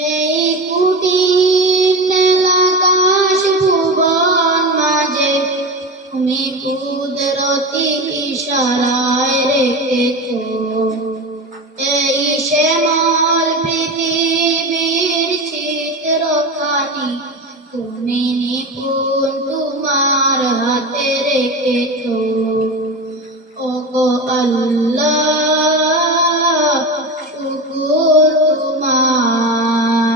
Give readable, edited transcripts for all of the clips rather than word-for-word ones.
এই কুটির নীলাকাশ ভুবন মাঝে তুমি কুদরতি ইশারায় রেখেছো এই শ্যামল পৃথিবীর চিত্রখানি তুমি নিপুণ তোমার হাতে রেখেছো। ওগো আল্লাহ শুকর তোমার,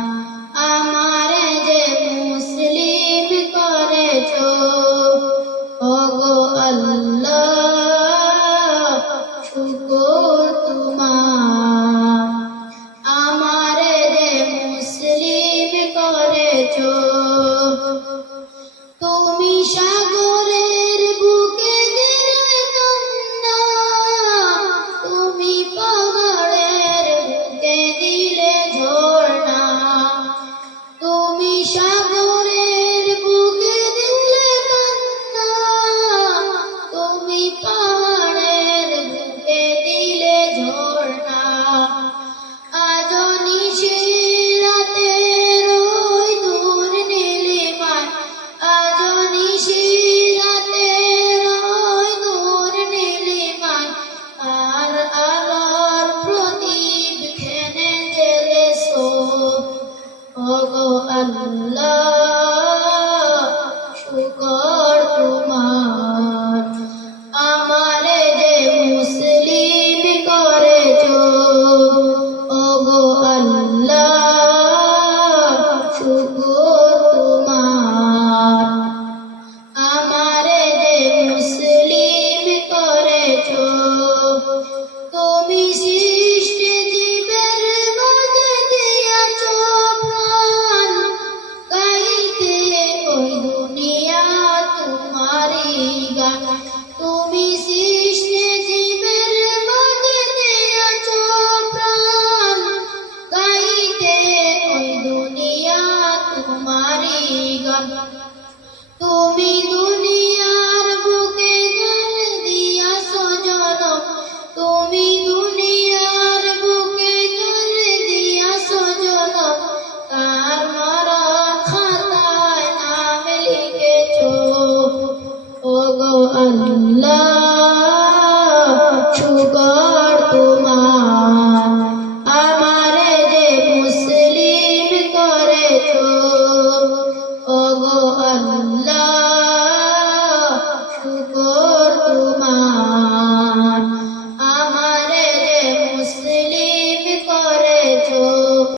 আমারে যে মুসলিম করেছো। ওগো আল্লাহ শুকর তোমার, আমারে যে মুসলিম করেছো। তুমি সাগরের বুকে দিলে কান্না, তুমি পাহাড়ের বুকে দিলে ঝর্ণা। তুমি সাগরের বুকে দিলে কান্না, তুমি পাহাড়ের বুকে দিলে ঝর্ণা। আজ নিশিরাতের ওই দূর নীলিমায়, আজ নিশিরাতের ওই দূর নীলিমায় আর আলোর প্রদীপ খেনে জ্বেলেছো। ওগো আল্লাহ